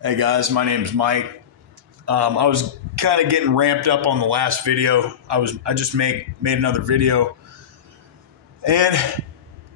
Hey guys, my name is Mike. I was kind of getting ramped up on the last video. I just made another video, and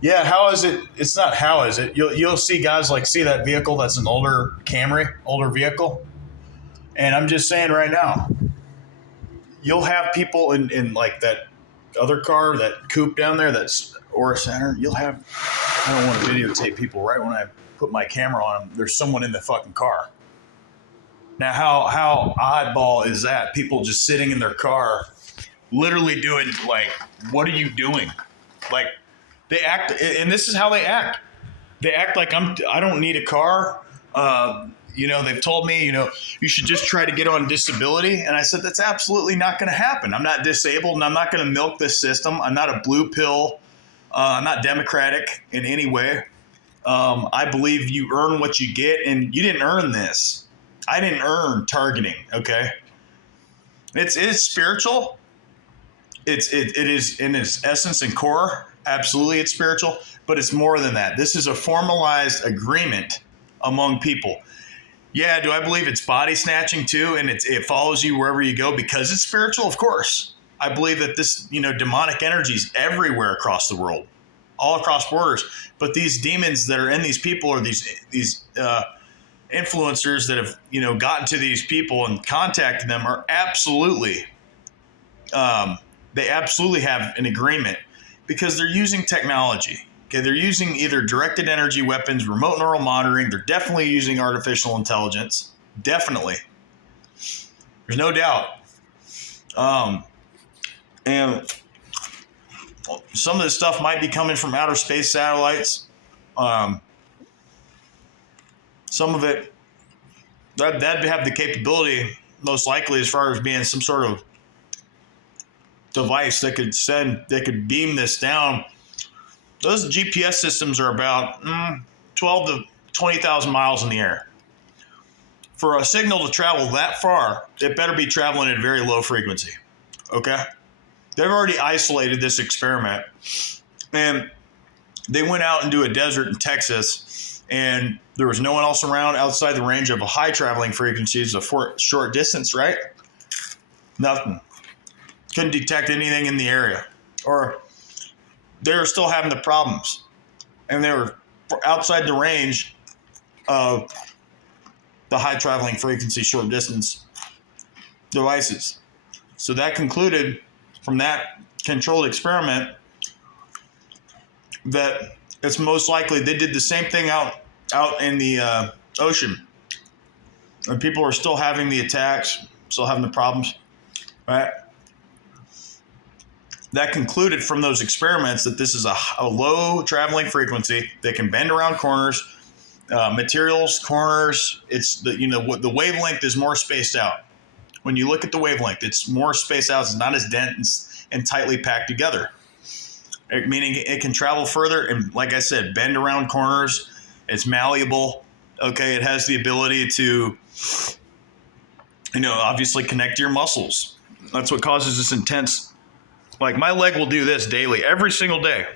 yeah, how is it? It's not how is it. You'll see guys like see that vehicle that's an older Camry, older vehicle, and I'm just saying right now, you'll have people in like that other car, that coupe down there, that's Aura Center. You'll have I don't want to videotape people right when I put my camera on them. There's someone in the fucking car. Now, how oddball is that? People just sitting in their car, literally doing like, what are you doing? Like, they act, and this is how they act. They act like I don't need a car. They've told me, you should just try to get on disability. And I said, that's absolutely not going to happen. I'm not disabled and I'm not going to milk this system. I'm not a blue pill. I'm not democratic in any way. I believe you earn what you get, and you didn't earn this. I didn't earn targeting. Okay. It is spiritual. It is in its essence and core. Absolutely, it's spiritual, but it's more than that. This is a formalized agreement among people. Yeah, do I believe it's body snatching too, and it follows you wherever you go because it's spiritual? Of course. I believe that this, demonic energy is everywhere across the world, all across borders. But these demons that are in these people, or these influencers that have, gotten to these people and contacted them, are absolutely, they absolutely have an agreement because they're using technology. Okay, they're using either directed energy weapons, remote neural monitoring. They're definitely using artificial intelligence. Definitely. There's no doubt. And some of this stuff might be coming from outer space satellites. Some of it, that'd have the capability, most likely, as far as being some sort of device that could beam this down. Those GPS systems are about 12 to 20,000 miles in the air. For a signal to travel that far, it better be traveling at a very low frequency. Okay? They've already isolated this experiment, and they went out into a desert in Texas, and there was no one else around outside the range of a high traveling frequencies of short distance, right? Nothing. Couldn't detect anything in the area. Or they were still having the problems, and they were outside the range of the high traveling frequency short distance devices. So that concluded from that controlled experiment that it's most likely they did the same thing out in the ocean, and people are still having the attacks, still having the problems, right? That concluded from those experiments that this is a low traveling frequency. They can bend around corners, materials, corners. It's the wavelength is more spaced out. When you look at the wavelength, it's more spaced out. It's not as dense and tightly packed together, meaning it can travel further and, like I said, bend around corners. It's malleable. Okay, it has the ability to, obviously connect to your muscles. That's what causes this intense. Like, my leg will do this daily, every single day.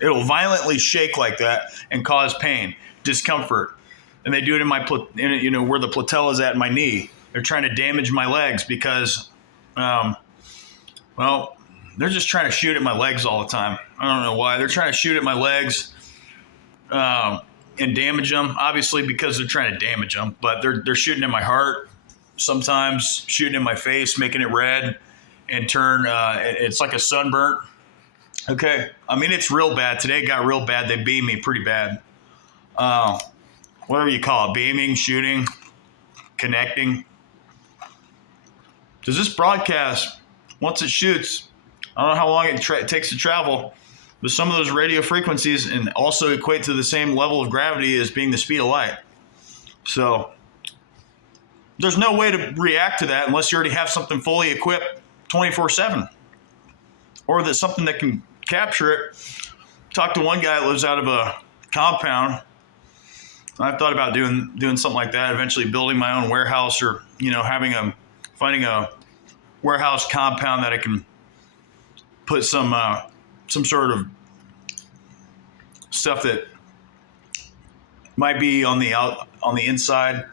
It'll violently shake like that and cause pain, discomfort. And they do it in my, where the patella is at my knee. They're trying to damage my legs because, they're just trying to shoot at my legs all the time. I don't know why. They're trying to shoot at my legs and damage them, obviously because they're trying to damage them. But they're shooting at my heart, sometimes shooting in my face, making it red. And turn, it's like a sunburnt. Okay. I mean, it's real bad. Today it got real bad. They beamed me pretty bad. Whatever you call it, beaming, shooting, connecting. Does this broadcast, once it shoots, I don't know how long it takes to travel, but some of those radio frequencies and also equate to the same level of gravity as being the speed of light. So there's no way to react to that unless you already have something fully equipped 24/7, or that something that can capture it. Talked to one guy that lives out of a compound. I've thought about doing something like that, eventually building my own warehouse, or finding a warehouse compound that I can put some sort of stuff that might be on on the inside,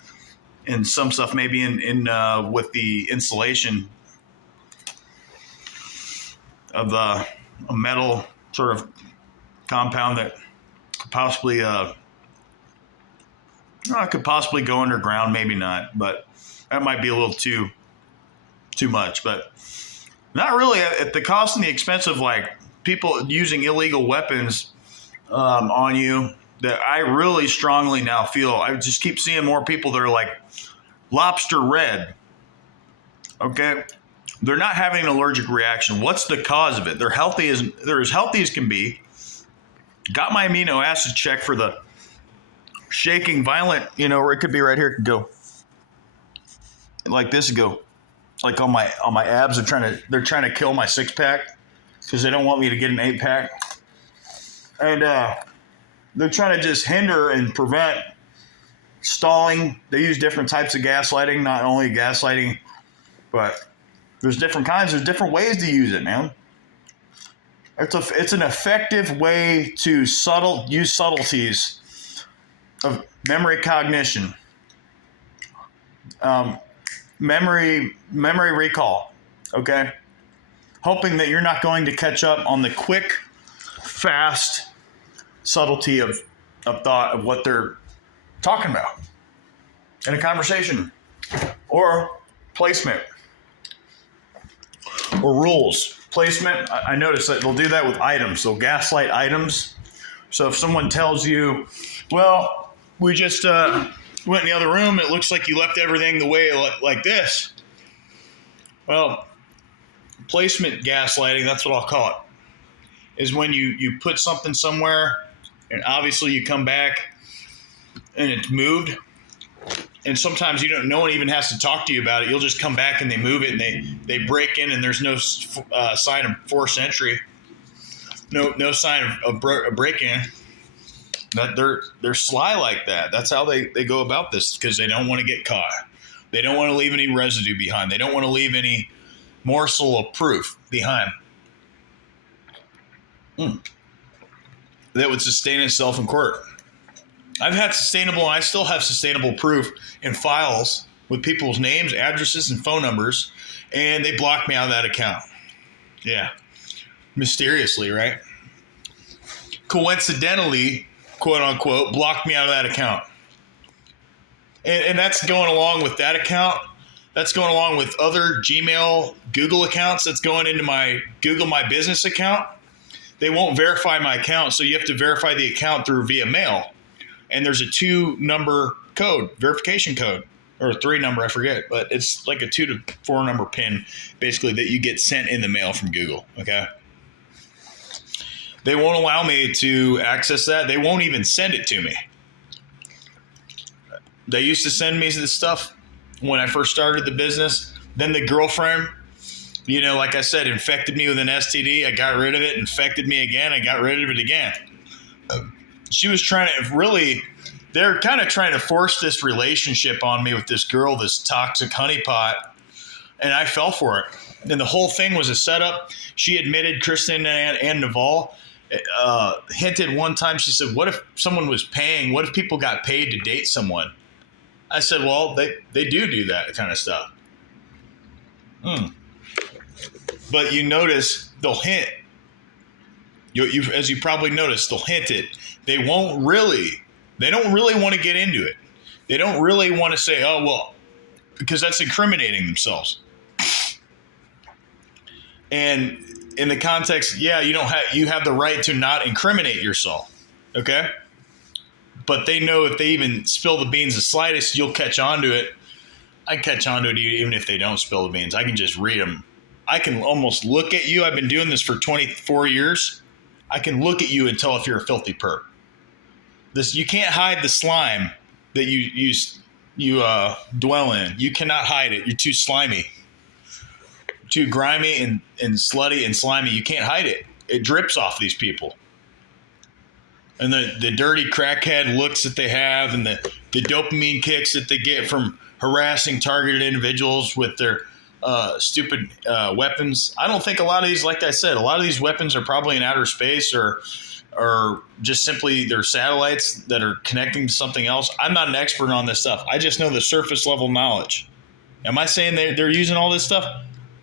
and some stuff maybe in with the insulation of a metal sort of compound that possibly could possibly go underground, maybe not, but that might be a little too much. But not really at the cost and the expense of like people using illegal weapons on you. That I really strongly now feel. I just keep seeing more people that are like lobster red. Okay, they're not having an allergic reaction. What's the cause of it? They're as healthy as can be. Got my amino acid check for the shaking, violent, or it could be right here. It could go like this. Go like on my abs. They're trying to kill my 6-pack because they don't want me to get an 8-pack, and they're trying to just hinder and prevent stalling. They use different types of gaslighting, not only gaslighting, but there's different kinds. There's different ways to use it, man. It's an effective way to use subtleties of memory cognition, memory recall, okay? Hoping that you're not going to catch up on the quick, fast subtlety of thought of what they're talking about in a conversation or placement or rules. Placement, I noticed that they'll do that with items. They'll gaslight items. So if someone tells you, well, we just went in the other room, it looks like you left everything the way like this. Well, placement gaslighting, that's what I'll call it, is when you put something somewhere and obviously you come back and it's moved. And sometimes no one even has to talk to you about it. You'll just come back and they move it and they break in and there's no sign of forced entry, no sign of break-in. But they're sly like that. That's how they go about this because they don't want to get caught. They don't want to leave any residue behind. They don't want to leave any morsel of proof behind that would sustain itself in court. I still have sustainable proof in files with people's names, addresses, and phone numbers, and they blocked me out of that account. Yeah. Mysteriously, right? Coincidentally, quote unquote, blocked me out of that account. And that's going along with that account. That's going along with other Gmail, Google accounts. That's going into my Google My Business account. They won't verify my account, so you have to verify the account via mail. And there's a 2-number code, verification code, or a 3-number, I forget, but it's like a 2 to 4 number PIN, basically, that you get sent in the mail from Google, okay? They won't allow me to access that. They won't even send it to me. They used to send me this stuff when I first started the business. Then the girlfriend, like I said, infected me with an STD. I got rid of it, infected me again. I got rid of it again. She was they're kind of trying to force this relationship on me with this girl, this toxic honeypot, and I fell for it. And the whole thing was a setup. She admitted, Kristen and Naval hinted one time, she said, what if someone was paying? What if people got paid to date someone? I said, well, they do that kind of stuff. But you notice they'll hint. As you probably noticed, they'll hint it. They don't really want to get into it. They don't really want to say, oh, well, because that's incriminating themselves. And in the context, you have the right to not incriminate yourself. Okay. But they know if they even spill the beans the slightest, you'll catch on to it. I catch on to it even if they don't spill the beans. I can just read them. I can almost look at you. I've been doing this for 24 years. I can look at you and tell if you're a filthy perp. You can't hide the slime that you dwell in. You cannot hide it. You're too slimy, too grimy and slutty and slimy. You can't hide it. It drips off these people. And the dirty crackhead looks that they have and the dopamine kicks that they get from harassing targeted individuals with their stupid weapons. I don't think a lot of these, like I said, a lot of these weapons are probably in outer space or or just simply they're satellites that are connecting to something else. I'm not an expert on this stuff. I just know the surface level knowledge. Am I saying they're using all this stuff?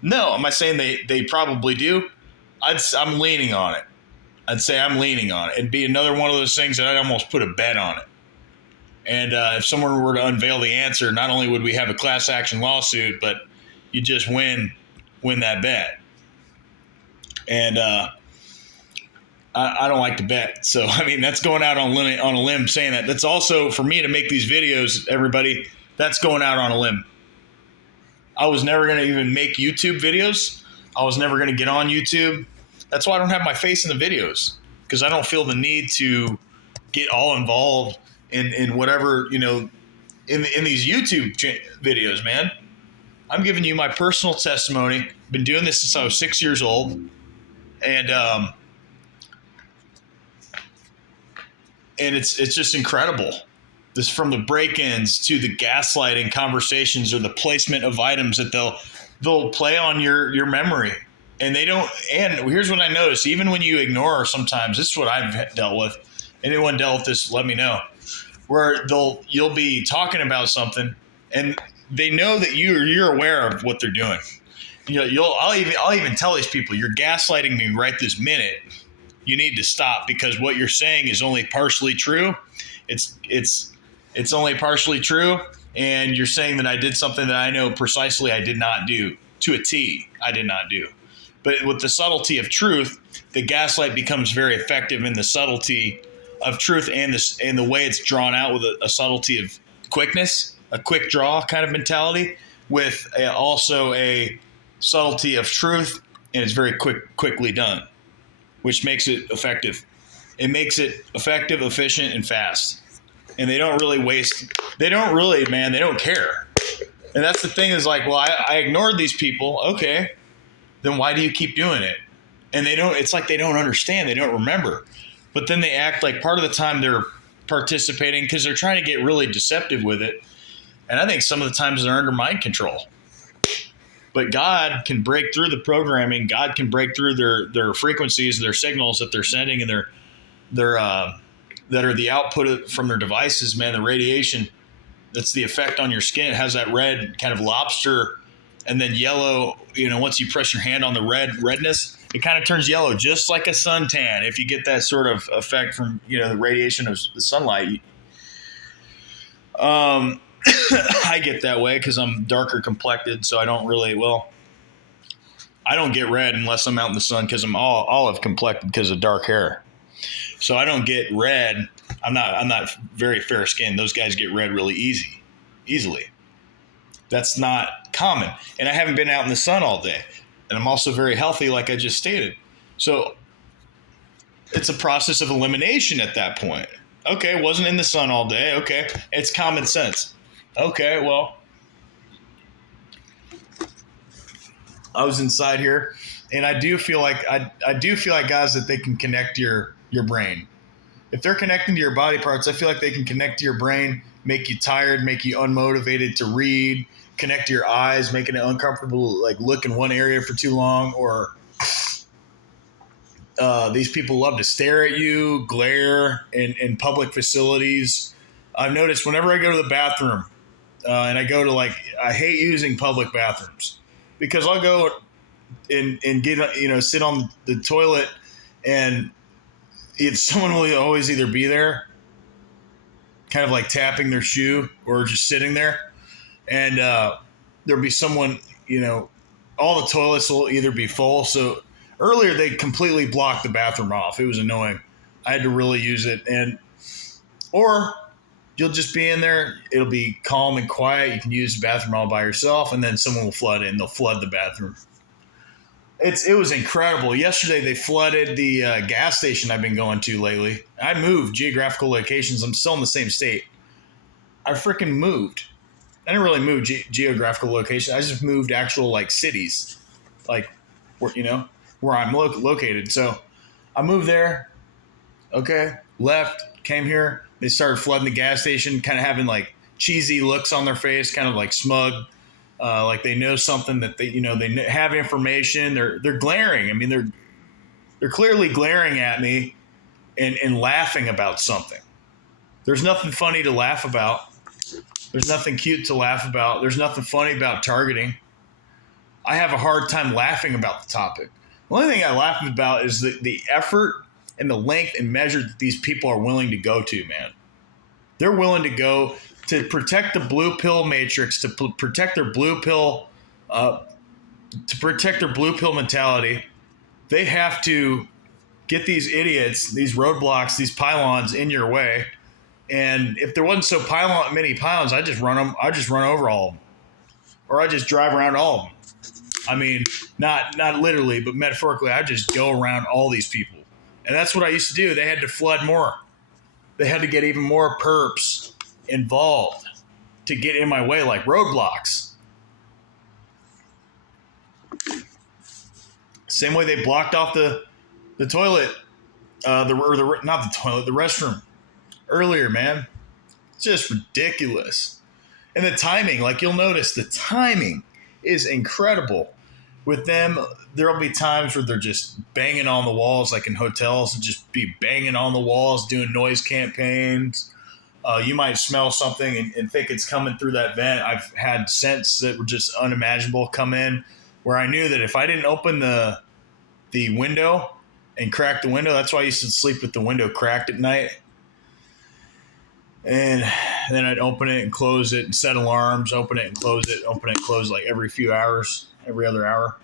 No. Am I saying they probably do? I'm leaning on it. I'd say I'm leaning on it. It'd be another one of those things that I'd almost put a bet on it. And if someone were to unveil the answer, not only would we have a class action lawsuit, but you just win that bet. And I don't like to bet. So, I mean, that's going out on a limb saying that. That's also, for me to make these videos, everybody, that's going out on a limb. I was never going to even make YouTube videos. I was never going to get on YouTube. That's why I don't have my face in the videos, because I don't feel the need to get all involved in whatever, in these YouTube videos, man. I'm giving you my personal testimony. Been doing this since I was 6 years old. And it's just incredible. This, from the break-ins to the gaslighting conversations or the placement of items that they'll play on your memory. And they don't, and here's what I noticed, even when you ignore sometimes, this is what I've dealt with. Anyone dealt with this, let me know. Where you'll be talking about something and they know that you're aware of what they're doing. I'll even tell these people, you're gaslighting me right this minute. You need to stop, because what you're saying is only partially true. It's only partially true, and you're saying that I did something that I know precisely I did not do, to a T. I did not do. But with the subtlety of truth, the gaslight becomes very effective in the subtlety of truth and the way it's drawn out with a subtlety of quickness, a quick draw kind of mentality, with also a subtlety of truth, and it's very quickly done, which makes it effective. It makes it effective, efficient, and fast. And they don't really waste. They don't care. And that's the thing, is like, well, I ignored these people. Okay, then why do you keep doing it? And it's like they don't understand. They don't remember. But then they act like part of the time they're participating because they're trying to get really deceptive with it. And I think some of the times they're under mind control. But God can break through the programming. God can break through their frequencies, their signals that they're sending, and that are the output from their devices, man, the radiation. That's the effect on your skin. It has that red kind of lobster and then yellow. Once you press your hand on the redness, it kind of turns yellow, just like a suntan. If you get that sort of effect from, the radiation of the sunlight. I get that way because I'm darker complected, so I don't really, I don't get red unless I'm out in the sun, because I'm olive complected because of dark hair. So I don't get red. I'm not very fair skinned. Those guys get red really easily. That's not common. And I haven't been out in the sun all day. And I'm also very healthy, like I just stated. So it's a process of elimination at that point. Okay, wasn't in the sun all day. Okay, it's common sense. Okay, well, I was inside here, and I do feel like guys, that they can connect your brain. If they're connecting to your body parts, I feel like they can connect to your brain, make you tired, make you unmotivated to read, connect to your eyes, making it uncomfortable, like look in one area for too long, or these people love to stare at you, glare in public facilities. I've noticed whenever I go to the bathroom, and I go to I hate using public bathrooms, because I'll go and get, sit on the toilet, and someone will always either be there, kind of like tapping their shoe, or just sitting there. And there'll be someone, all the toilets will either be full. So earlier they completely blocked the bathroom off. It was annoying. I had to really use it. Or you'll just be in there. It'll be calm and quiet. You can use the bathroom all by yourself, and then someone will flood in. They'll flood the bathroom. It was incredible. Yesterday they flooded the gas station I've been going to lately. I moved geographical locations. I'm still in the same state. I freaking moved. I didn't really move geographical location. I just moved actual cities, where I'm located. So I moved there. Okay, left, came here. They started flooding the gas station, kind of having cheesy looks on their face, kind of smug, like they know something, that they have information. They're glaring. I mean, they're clearly glaring at me, and laughing about something. There's nothing funny to laugh about. There's nothing cute to laugh about. There's nothing funny about targeting. I have a hard time laughing about the topic. The only thing I laugh about is the effort and the length and measure that these people are willing to go to, man. They're willing to go to protect the blue pill matrix, to protect their blue pill, mentality. They have to get these idiots, these roadblocks, these pylons in your way. And if there wasn't so many pylons, I just run over all of them, or I just drive around all of them. I mean, not literally, but metaphorically, I just go around all these people. And that's what I used to do. They had to flood more. They had to get even more perps involved to get in my way, like roadblocks. Same way they blocked off the toilet, not the toilet, the restroom earlier, man. It's just ridiculous. And the timing, like you'll notice, the timing is incredible. With them, there'll be times where they're just banging on the walls, like in hotels, and just be banging on the walls, doing noise campaigns. You might smell something and think it's coming through that vent. I've had scents that were just unimaginable come in, where I knew that if I didn't open the window and crack the window, that's why I used to sleep with the window cracked at night. And then I'd open it and close it and set alarms, open it and close it, like every few hours, every other hour.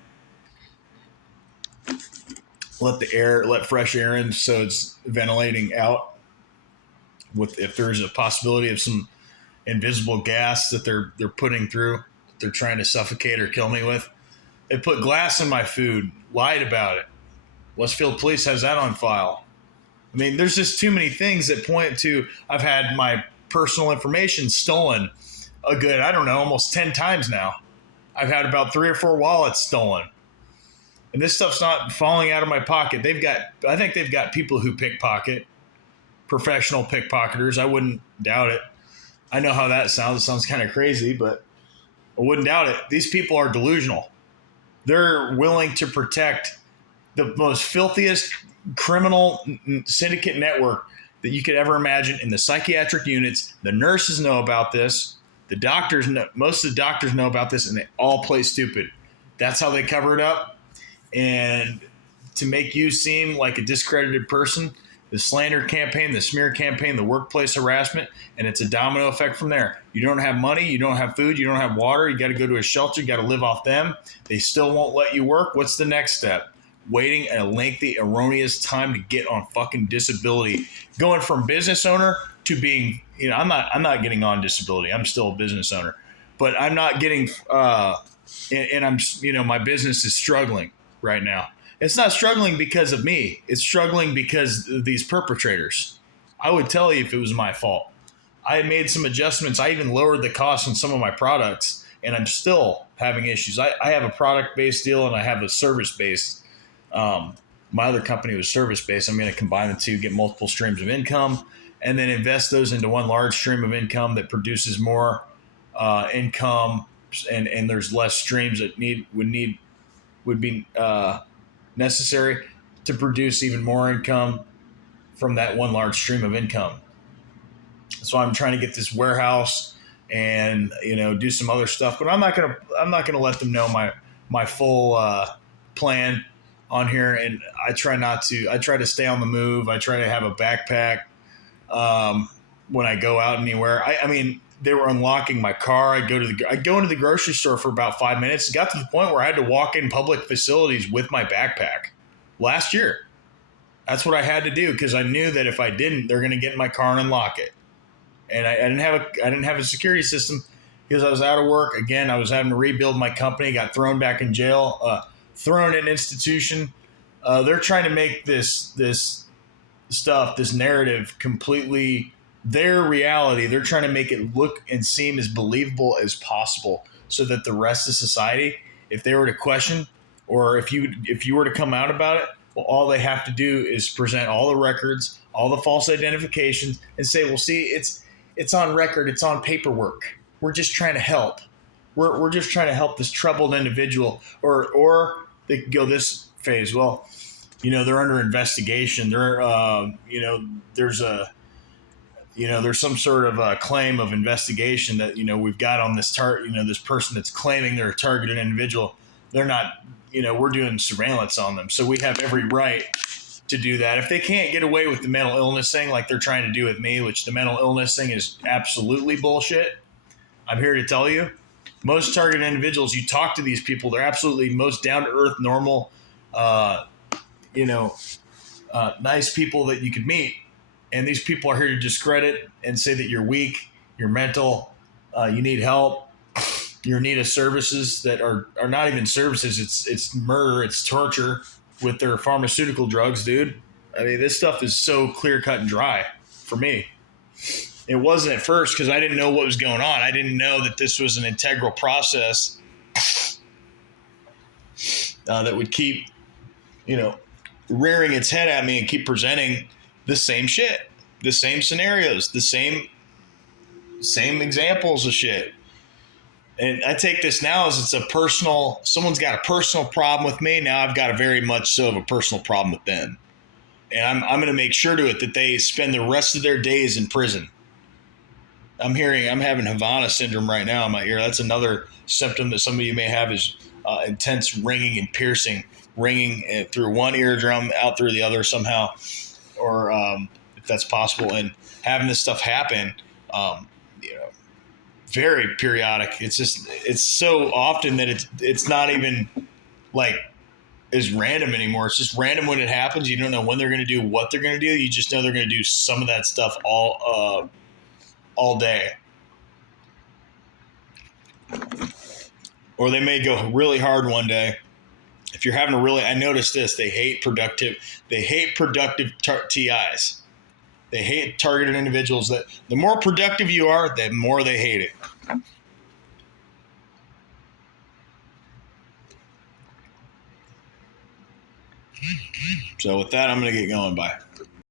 Let fresh air in so it's ventilating out. If there's a possibility of some invisible gas that they're putting through, that they're trying to suffocate or kill me with. They put glass in my food, lied about it. Westfield Police has that on file. I mean, there's just too many things that point to I've had my personal information stolen a good, almost 10 times now. I've had about 3 or 4 wallets stolen. And this stuff's not falling out of my pocket. I think they've got people who pickpocket, professional pickpocketers. I wouldn't doubt it. I know how that sounds. It sounds kind of crazy, but I wouldn't doubt it. These people are delusional. They're willing to protect the most filthiest criminal syndicate network that you could ever imagine in the psychiatric units. The nurses know about this. The doctors know, most of the doctors know about this, and they all play stupid. That's how they cover it up. And to make you seem like a discredited person, the slander campaign, the smear campaign, the workplace harassment, and it's a domino effect from there. You don't have money, you don't have food, you don't have water, you got to go to a shelter, you got to live off them. They still won't let you work. What's the next step? Waiting a lengthy, erroneous time to get on fucking disability. Going from business owner to being, I'm not getting on disability. I'm still a business owner, but I'm not getting, and I'm, my business is struggling right now. It's not struggling because of me. It's struggling because of these perpetrators. I would tell you if it was my fault. I had made some adjustments. I even lowered the cost on some of my products, and I'm still having issues. I have a product-based deal and I have a service-based. My other company was service-based. I'm going to combine the two, get multiple streams of income, and then invest those into one large stream of income that produces more income, and there's less streams that would be necessary to produce even more income from that one large stream of income. So I'm trying to get this warehouse and do some other stuff, but I'm not gonna let them know my full plan on here. And I try to stay on the move. I try to have a backpack when I go out anywhere. I mean, they were unlocking my car. I'd go into the grocery store for about 5 minutes. It got to the point where I had to walk in public facilities with my backpack last year. That's what I had to do because I knew that if I didn't, they're going to get in my car and unlock it. And I didn't have a security system because I was out of work. Again, I was having to rebuild my company, got thrown back in jail, thrown in an institution. They're trying to make this narrative completely their reality. They're trying to make it look and seem as believable as possible so that the rest of society, if they were to question or if you were to come out about it, well, all they have to do is present all the records, all the false identifications, and say, well, see, it's on record, it's on paperwork. We're just trying to help. We're just trying to help this troubled individual. Or they could go this phase. Well, they're under investigation. There's a there's some sort of claim of investigation that we've got on this person that's claiming they're a targeted individual. They're not. We're doing surveillance on them, so we have every right to do that. If they can't get away with the mental illness thing like they're trying to do with me, which the mental illness thing is absolutely bullshit, I'm here to tell you, most targeted individuals, you talk to these people, they're absolutely most down to earth, normal, uh, nice people that you could meet. And these people are here to discredit and say that you're weak, you're mental, you need help, you're in need of services that are not even services. It's murder, it's torture with their pharmaceutical drugs, dude. I mean, this stuff is so clear cut and dry for me. It wasn't at first because I didn't know what was going on. I didn't know that this was an integral process that would keep, rearing its head at me and keep presenting the same shit, the same scenarios, the same examples of shit. And I take this now as someone's got a personal problem with me. Now I've got a very much so of a personal problem with them. And I'm going to make sure to it that they spend the rest of their days in prison. I'm having Havana syndrome right now in my ear. That's another symptom that some of you may have is intense ringing and piercing, ringing through one eardrum out through the other somehow, or if that's possible. And having this stuff happen, very periodic. It's so often that it's not even like is random anymore. It's just random when it happens. You don't know when they're going to do what they're going to do. You just know they're going to do some of that stuff all day. Or they may go really hard one day. If you're having I noticed this, they hate productive TIs. They hate targeted individuals. That the more productive you are, the more they hate it. So with that, I'm going to get going. Bye.